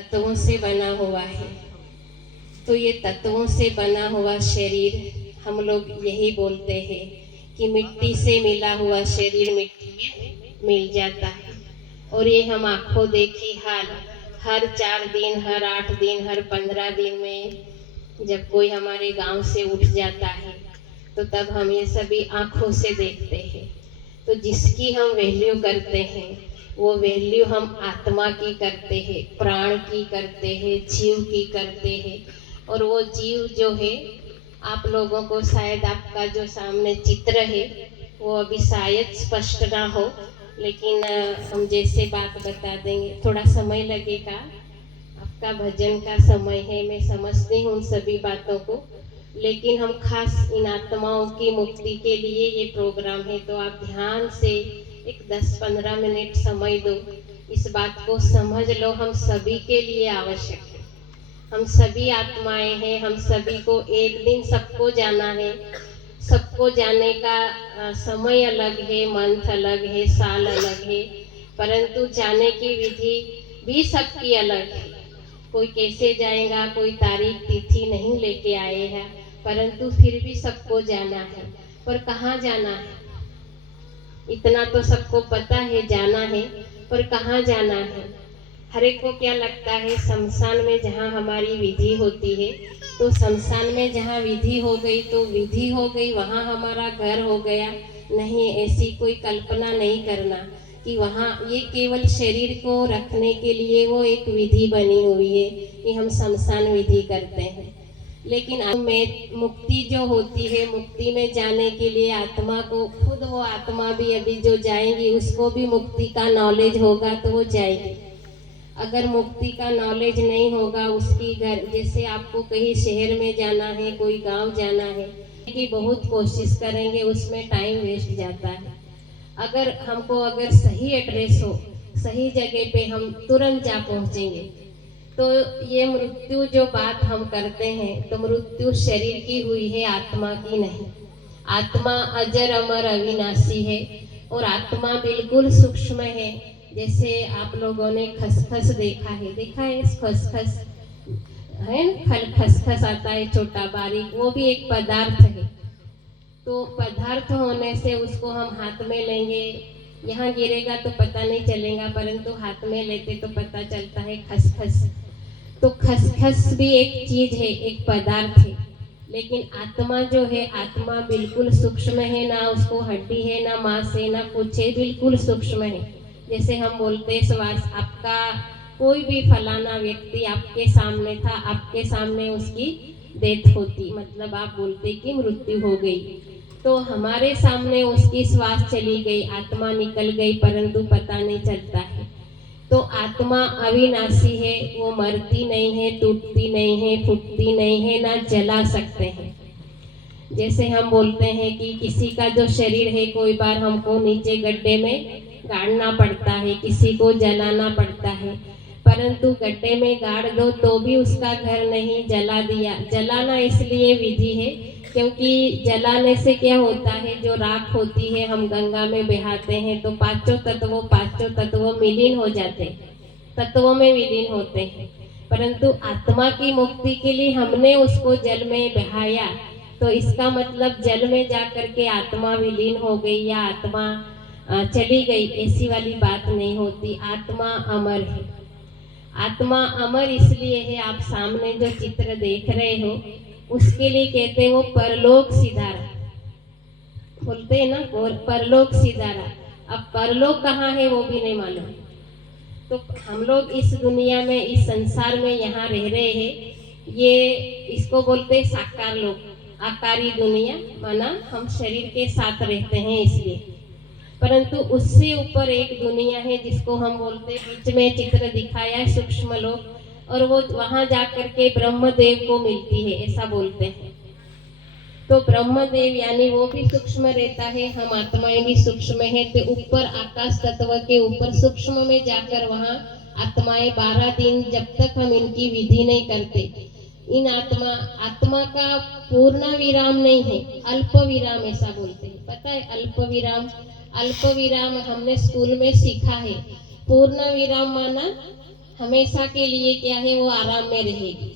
तत्वों से बना हुआ है। तो ये तत्वों से बना हुआ शरीर, हम लोग यही बोलते हैं कि मिट्टी से मिला हुआ शरीर मिट्टी में मिल जाता है। और ये हम आंखों देखी हाल हर 4 दिन, हर 8 दिन, हर 15 दिन में जब कोई हमारे गांव से उठ जाता है तो तब हम ये सभी आंखों से देखते हैं। तो जिसकी हम वैल्यू करते हैं वो वैल्यू हम आत्मा की करते हैं, प्राण की करते हैं, जीव की करते हैं। और वो जीव जो है, आप लोगों को शायद आपका जो सामने चित्र है वो अभी शायद स्पष्ट ना हो, लेकिन हम जैसे बात बता देंगे, थोड़ा समय लगेगा। आपका भजन का समय है, मैं समझती हूँ उन सभी बातों को, लेकिन हम खास इन आत्माओं की मुक्ति के लिए ये प्रोग्राम है। तो आप ध्यान से एक 10-15 मिनट समय दो, इस बात को समझ लो, हम सभी के लिए आवश्यक है। हम सभी आत्माएं हैं, हम सभी को एक दिन सबको जाना है। सबको जाने का समय अलग है, मंथ अलग है, साल अलग है, परंतु जाने की विधि भी सबकी अलग है। कोई कैसे जाएगा, कोई तारीख तिथि नहीं लेके आए हैं, परंतु फिर भी सबको जाना है। पर कहाँ जाना है इतना तो सबको पता है, जाना है, पर कहाँ जाना है? हर एक को क्या लगता है, शमशान में जहाँ हमारी विधि होती है, तो शमशान में जहाँ विधि हो गई तो विधि हो गई, वहाँ हमारा घर हो गया। नहीं, ऐसी कोई कल्पना नहीं करना कि वहाँ ये केवल शरीर को रखने के लिए वो एक विधि बनी हुई है कि हम शमशान विधि करते हैं। लेकिन में मुक्ति जो होती है, मुक्ति में जाने के लिए आत्मा को, खुद वो आत्मा भी अभी जो जाएंगी उसको भी मुक्ति का नॉलेज होगा तो वो जाएगी। अगर मुक्ति का नॉलेज नहीं होगा, उसकी घर, जैसे आपको कहीं शहर में जाना है, कोई गांव जाना है, कि बहुत कोशिश करेंगे, उसमें टाइम वेस्ट जाता है। अगर सही एड्रेस हो, सही जगह पे हम तुरंत जा पहुंचेंगे। तो ये मृत्यु जो बात हम करते हैं, तो मृत्यु शरीर की हुई है, आत्मा की नहीं। आत्मा अजर अमर अविनाशी है और आत्मा बिल्कुल सूक्ष्म है। जैसे आप लोगों ने खसखस देखा है खसखस है ना, खसखस आता है छोटा बारीक, वो भी एक पदार्थ है। तो पदार्थ होने से उसको हम हाथ में लेंगे, यहाँ गिरेगा तो पता नहीं चलेगा, परंतु हाथ में लेते तो पता चलता है खसखस। तो खसखस भी एक चीज है, एक पदार्थ है। लेकिन आत्मा जो है, आत्मा बिल्कुल सूक्ष्म है, ना उसको हड्डी है, ना मांस है, ना कुछ है, बिल्कुल सूक्ष्म है। जैसे हम बोलते हैं श्वास, आपका कोई भी फलाना व्यक्ति आपके सामने था, आपके सामने उसकी डेथ होती, मतलब आप बोलते कि मृत्यु हो गई, तो हमारे सामने उसकी श्वास चली गई, आत्मा निकल गई, परंतु पता नहीं चलता है। तो आत्मा अविनाशी है, वो मरती नहीं है, टूटती नहीं है, फूटती नहीं है, ना जला सकते हैं। जैसे हम बोलते हैं कि किसी का जो शरीर है, कोई बार हमको नीचे गड्ढे में गाड़ना पड़ता है, किसी को जलाना पड़ता है, परंतु गड्ढे में गाड़ दो तो भी उसका घर नहीं जला दिया। जलाना इसलिए विधि है क्योंकि जलाने से क्या होता है, जो राख होती है हम गंगा में बहाते हैं तो पांचों तत्वों विलीन हो जाते हैं, तत्वों में विलीन होते हैं। परंतु आत्मा की मुक्ति के लिए हमने उसको जल में बहाया, तो इसका मतलब जल में जाकर के आत्मा विलीन हो गई या आत्मा चली गई, ऐसी वाली बात नहीं होती। आत्मा अमर है। आत्मा अमर इसलिए है, आप सामने जो चित्र देख रहे हो उसके लिए कहते हैं वो परलोक सिधारा, बोलते हैं ना, परलोक सिधारा। अब परलोक कहाँ है वो भी नहीं मालूम। तो हम लोग इस दुनिया में, इस संसार में यहाँ रह रहे हैं, ये इसको बोलते हैं साकार लोक, आकारी दुनिया, माना हम शरीर के साथ रहते हैं इसलिए। परंतु उससे ऊपर एक दुनिया है जिसको हम बोलते हैं, बीच में चित्र दिखाया है, सूक्ष्म लोक, और वो वहां जाकर के ब्रह्मदेव को मिलती है, ऐसा बोलते हैं। तो ब्रह्मदेव यानी वो भी सूक्ष्म रहता है, हम आत्माएं भी सूक्ष्म है, तो ऊपर आकाश तत्व के ऊपर सूक्ष्म में जाकर वहां आत्माएं 12 दिन, जब तक हम इनकी विधि नहीं करते, इन आत्मा का पूर्ण विराम नहीं है, अल्प विराम ऐसा बोलते हैं। पता है अल्प विराम? अल्प विराम हमने स्कूल में सीखा है। पूर्ण विराम माना हमेशा के लिए क्या है वो आराम में रहेगी।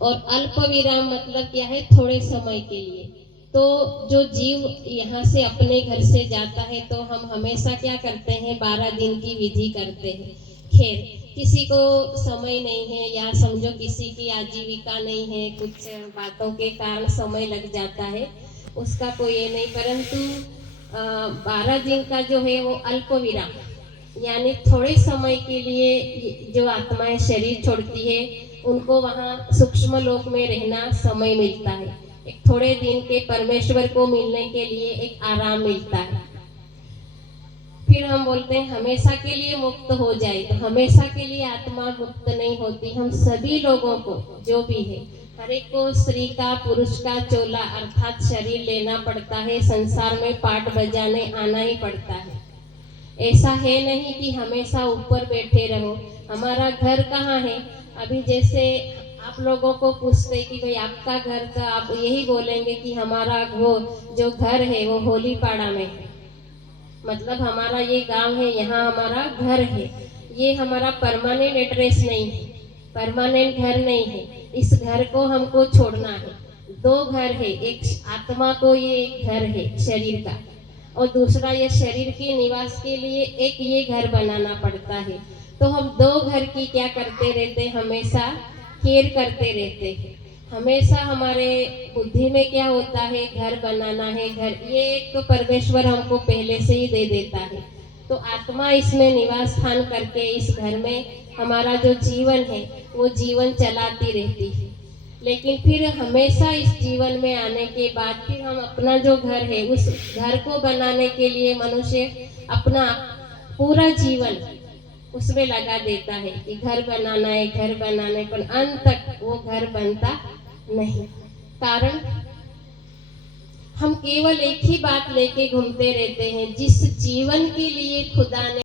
और अल्प विराम मतलब क्या है, थोड़े समय के लिए। तो जो जीव यहाँ से अपने घर से जाता है तो हम हमेशा क्या करते हैं, 12 दिन की विधि करते हैं। खैर, किसी को समय नहीं है या समझो किसी की आजीविका नहीं है, कुछ बातों के कारण समय लग जाता है, उसका कोई ये नहीं, परंतु 12 दिन का जो है वो अल्प विराम, यानी थोड़े समय के लिए जो आत्माएं शरीर छोड़ती है उनको वहाँ सूक्ष्म लोक में रहना समय मिलता है। एक थोड़े दिन के परमेश्वर को मिलने के लिए एक आराम मिलता है। फिर हम बोलते हैं हमेशा के लिए मुक्त हो जाए, तो हमेशा के लिए आत्मा मुक्त नहीं होती। हम सभी लोगों को जो भी है, हर एक को स्त्री का पुरुष का चोला अर्थात शरीर लेना पड़ता है, संसार में पाठ बजाने आना ही पड़ता है। ऐसा है नहीं कि हमेशा ऊपर बैठे रहो। हमारा घर कहाँ है? अभी जैसे आप लोगों को पूछते कि भाई आपका घर का, आप यही बोलेंगे कि हमारा वो जो घर है वो होलीपाड़ा में है, मतलब हमारा ये गांव है, यहाँ हमारा घर है। ये हमारा परमानेंट एड्रेस नहीं है, परमानेंट घर नहीं है। इस घर को हमको छोड़ना है। दो घर है, एक आत्मा को ये एक घर है शरीर का, और दूसरा ये शरीर के निवास के लिए एक ये घर बनाना पड़ता है। तो हम दो घर की क्या करते रहते, हमेशा केयर करते रहते हैं। हमेशा हमारे बुद्धि में क्या होता है, घर बनाना है, घर ये एक तो परमेश्वर हमको पहले से ही दे देता है। तो आत्मा इसमें निवास स्थान करके इस घर में हमारा जो जीवन है वो जीवन चलाती रहती है। लेकिन फिर हमेशा इस जीवन में आने के बाद फिर हम अपना जो घर है उस घर को बनाने के लिए मनुष्य अपना पूरा जीवन उसमें लगा देता है कि घर बनाना है, घर बनाना है, पर अंत तक वो घर बनता नहीं। कारण हम केवल एक ही बात लेके घूमते रहते हैं, जिस जीवन के लिए खुदा ने